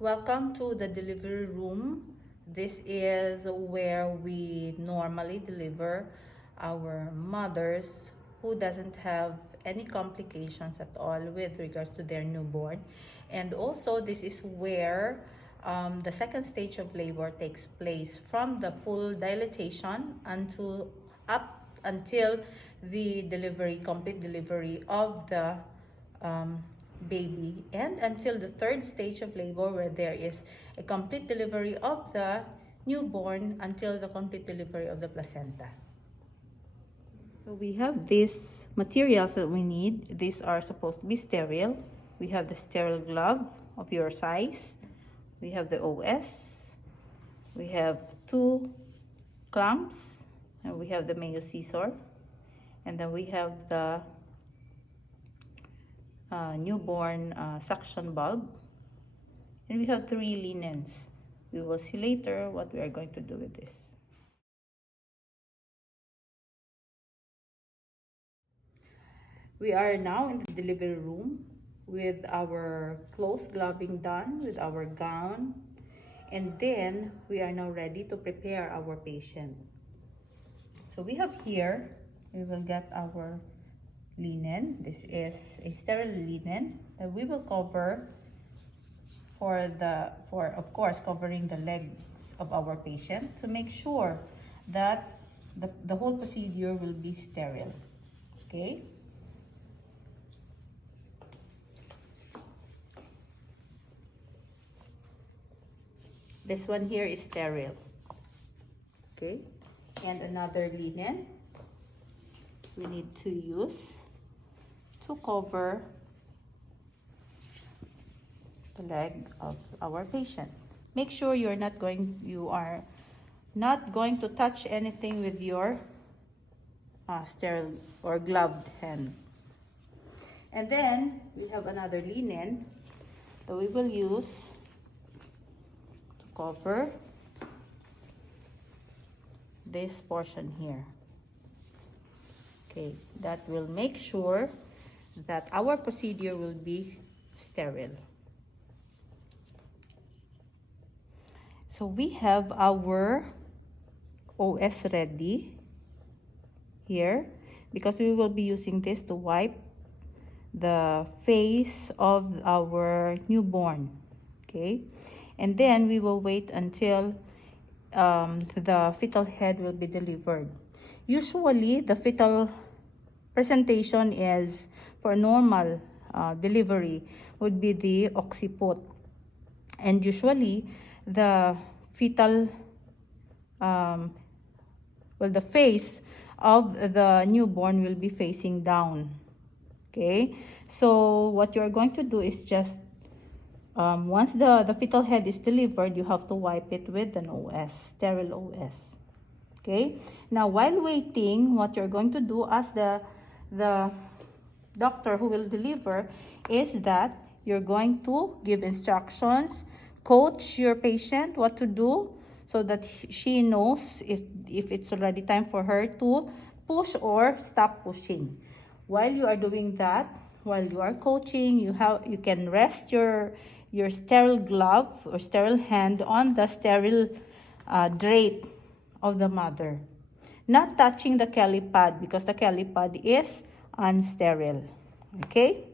Welcome to the delivery room. This is where we normally deliver our mothers who doesn't have any complications at all with regards to their newborn. And also this is where the second stage of labor takes place from the full dilatation until the complete delivery of the baby, and until the third stage of labor, where there is a complete delivery of the newborn until the complete delivery of the placenta. So we have these materials that we need. These are supposed to be sterile. We have the sterile glove of your size. We have the OS. We have 2 clamps, and we have the Mayo scissor, and then we have the newborn suction bulb, and we have 3 linens. We will see later what we are going to do with this. We are now in the delivery room with our close gloving done, with our gown, and then we are now ready to prepare our patient. So we have here, we will get our linen. This is a sterile linen that we will cover for of course covering the legs of our patient to make sure that the whole procedure will be sterile. Okay. This one here is sterile. Okay. And another linen we need to use to cover the leg of our patient. Make sure you are not going to touch anything with your sterile or gloved hand. And then we have another linen that we will use to cover this portion here. Okay, that will make sure that our procedure will be sterile. So we have our OS ready here because we will be using this to wipe the face of our newborn. Okay, and then we will wait until the fetal head will be delivered. Usually the fetal presentation is for normal delivery would be the occiput, and usually the fetal the face of the newborn will be facing down. Okay, so what you are going to do is just once the fetal head is delivered, you have to wipe it with an OS, sterile OS. Okay, now while waiting, what you're going to do as the doctor who will deliver is that you're going to give instructions, coach your patient what to do so that she knows if it's already time for her to push or stop pushing. While you are doing that, while you are coaching, you can rest your sterile glove or sterile hand on the sterile drape of the mother, not touching the Kelly pad because the Kelly pad is unsterile. Okay,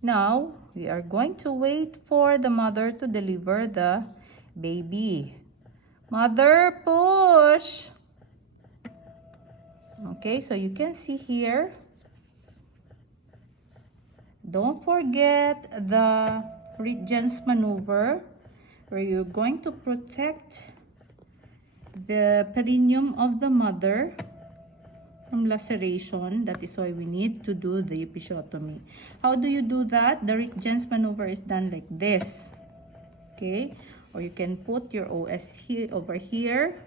now we are going to wait for the mother to deliver the baby. Mother, push. Okay, so you can see here, don't forget the Ritgen's maneuver, where you're going to protect the perineum of the mother from laceration. That is why we need to do the episiotomy. How do you do that? The Ritgen's maneuver is done like this. Okay, or you can put your OS here over here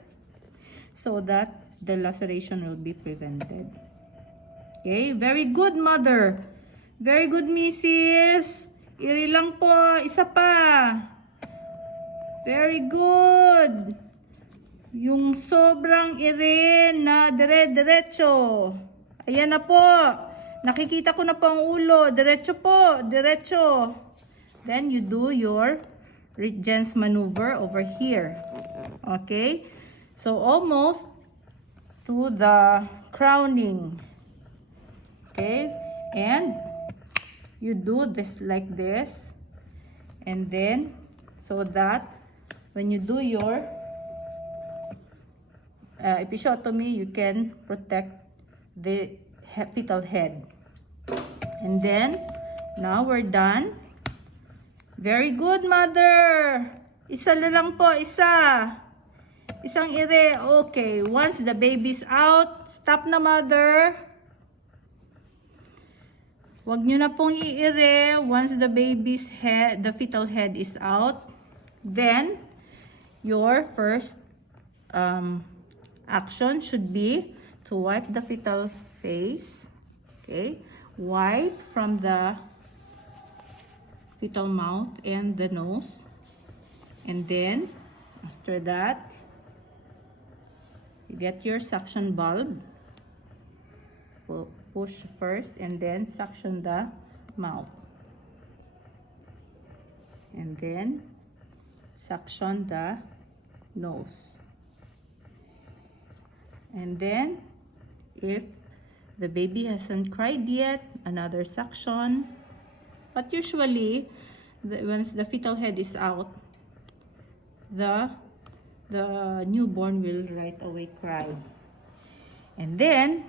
so that the laceration will be prevented. Okay, very good, mother. Very good, Mrs. Iri lang po, isa pa. Very good. Yung sobrang iri na dire-diretso. Ayan na po. Nakikita ko na po ang ulo. Diretso po. Diretso. Then you do your Ritgen's maneuver over here. Okay? So almost to the crowning. Okay? And you do this like this. And then, so that when you do your episiotomy, you can protect the fetal head. And then, now we're done. Very good, mother. Isa na lang po, isa. Isang ire. Okay, once the baby's out, stop na, mother. Huwag nyo na pong i-ire. Once the baby's head, the fetal head is out, then your first action should be to wipe the fetal face. Okay, wipe from the fetal mouth and the nose, and then after that you get your suction bulb. Push first and then suction the mouth, and then suction the nose, and then if the baby hasn't cried yet, another suction. But usually once the fetal head is out, the newborn will right away cry. And then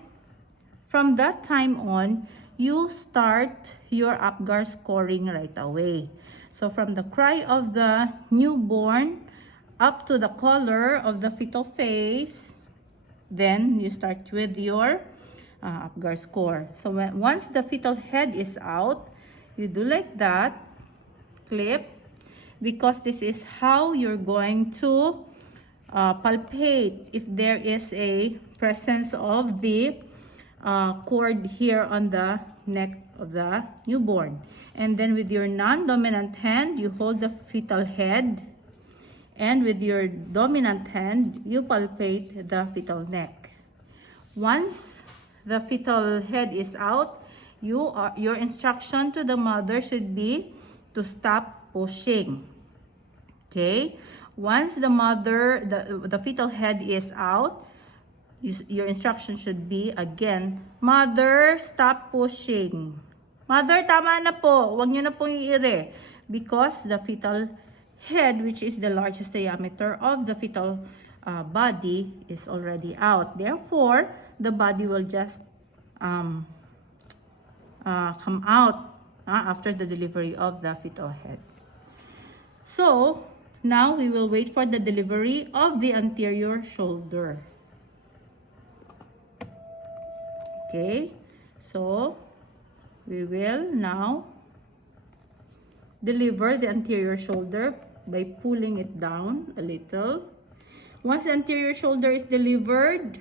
from that time on, you start your Apgar scoring right away. So from the cry of the newborn up to the color of the fetal face, then you start with your Apgar score. So once the fetal head is out, you do like that, clip, because this is how you're going to palpate if there is a presence of the cord here on the neck of the newborn. And then with your non-dominant hand, you hold the fetal head, and with your dominant hand, you palpate the fetal neck. Once the fetal head is out, your instruction to the mother should be to stop pushing. Okay? Once the fetal head is out, your instruction should be again, mother, stop pushing. Mother, tama na po. Huwag nyo na pong i-ire. Because the fetal head, which is the largest diameter of the fetal body, is already out. Therefore, the body will just come out after the delivery of the fetal head. So, now we will wait for the delivery of the anterior shoulder. Okay, so we will now deliver the anterior shoulder by pulling it down a little. Once the anterior shoulder is delivered,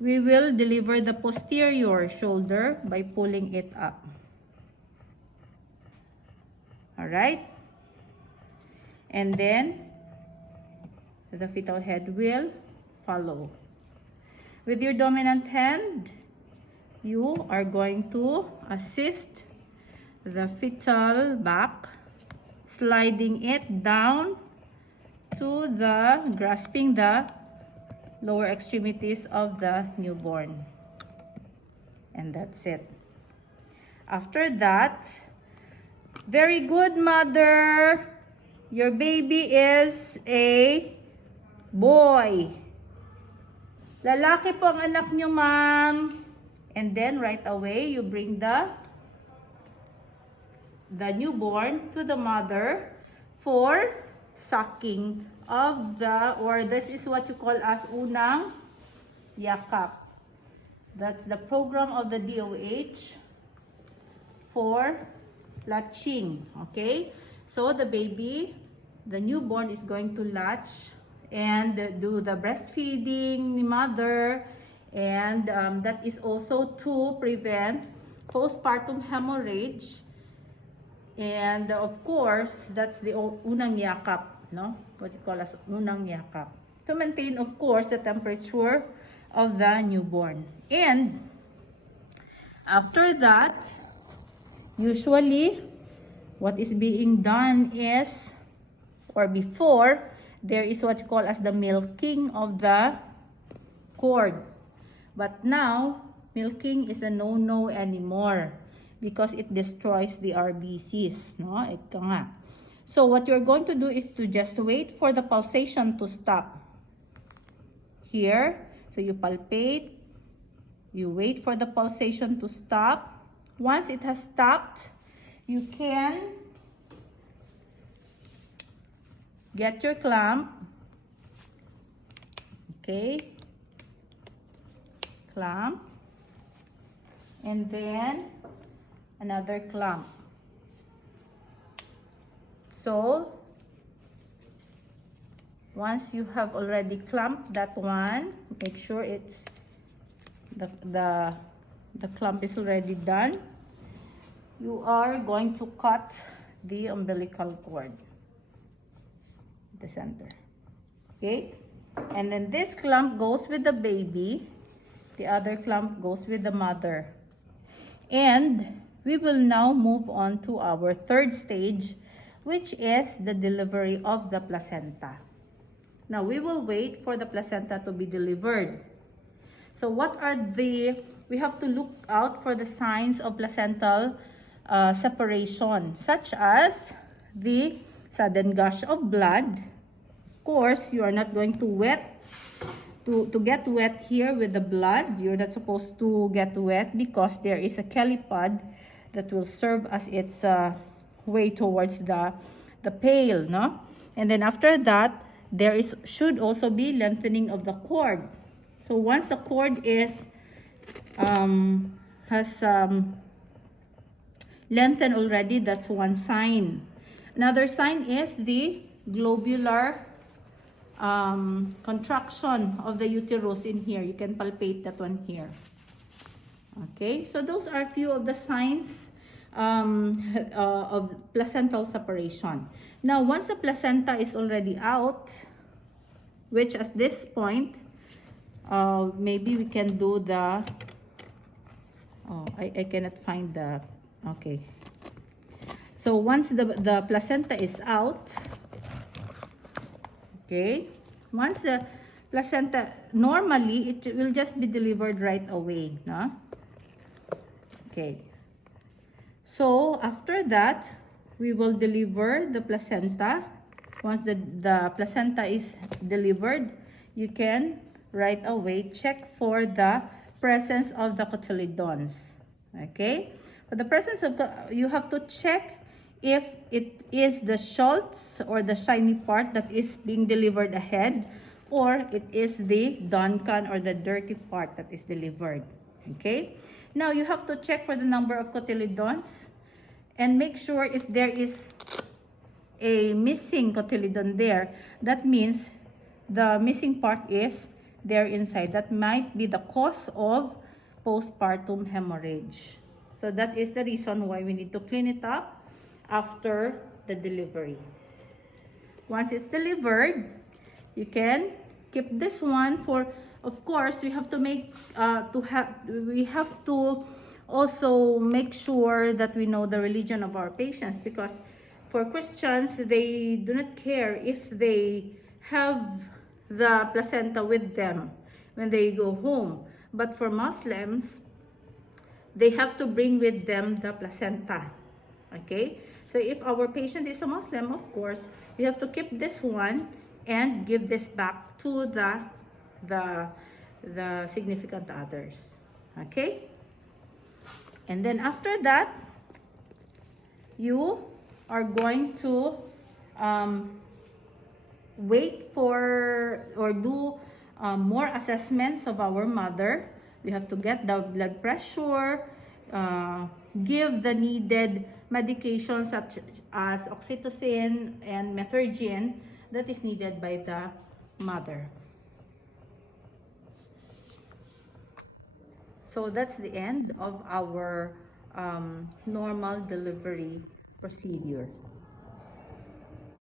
we will deliver the posterior shoulder by pulling it up. All right, and then the fetal head will follow. With your dominant hand, you are going to assist the fetal back, sliding it down to grasping the lower extremities of the newborn. And that's it. After that, very good, mother. Your baby is a boy. Lalaki po ang anak nyo, ma'am. And then right away, you bring the newborn to the mother for sucking of or this is what you call as unang yakap. That's the program of the DOH for latching. Okay? So the baby, the newborn is going to latch and do the breastfeeding, mother, and that is also to prevent postpartum hemorrhage. And of course, that's the unang yakap, no? What you call as unang yakap. To maintain, of course, the temperature of the newborn. And After that, usually what is being done is, or before, there is what you call as the milking of the cord. But now, milking is a no-no anymore because it destroys the RBCs, no? Ito nga. So what you're going to do is to just wait for the pulsation to stop. Here, so you palpate, you wait for the pulsation to stop. Once it has stopped, you can get your clamp. Okay. Clamp. And then another clamp. So, once you have already clamped that one, make sure it's the clamp is already done. You are going to cut the umbilical cord, the center. Okay, and then this clamp goes with the baby, the other clamp goes with the mother, and we will now move on to our third stage, which is the delivery of the placenta. Now we will wait for the placenta to be delivered. So what are we have to look out for the signs of placental separation, such as the sudden gush of blood. Of course, you are not going to get wet here with the blood. You're not supposed to get wet because there is a calipod that will serve as its way towards the pail, no? And then after that, there should also be lengthening of the cord. So once the cord is has lengthened already, that's one sign. Another sign is the globular contraction of the uterus in here. You can palpate that one here. Okay, so those are a few of the signs of placental separation. Now, once the placenta is already out, which at this point, maybe we can do the, I cannot find the, okay. So once the placenta is out, okay, once the placenta, normally it will just be delivered right away, no? Okay. So after that, we will deliver the placenta. Once the placenta is delivered, you can right away check for the presence of the cotyledons. Okay? For the presence of you have to check if it is the schultz or the shiny part that is being delivered ahead, or it is the Duncan or the dirty part that is delivered. Okay? Now you have to check for the number of cotyledons and make sure if there is a missing cotyledon there, that means the missing part is there inside. That might be the cause of postpartum hemorrhage. So that is the reason why we need to clean it up after the delivery. Once it's delivered, you can keep this one for, of course, we have to we have to also make sure that we know the religion of our patients, because for Christians, they do not care if they have the placenta with them when they go home. But for Muslims, they have to bring with them the placenta. Okay? So if our patient is a Muslim, of course, we have to keep this one and give this back to the significant others. Okay? And then after that, you are going to wait for or do more assessments of our mother. We have to get the blood pressure, give the needed medications such as oxytocin and methergine that is needed by the mother. So that's the end of our normal delivery procedure.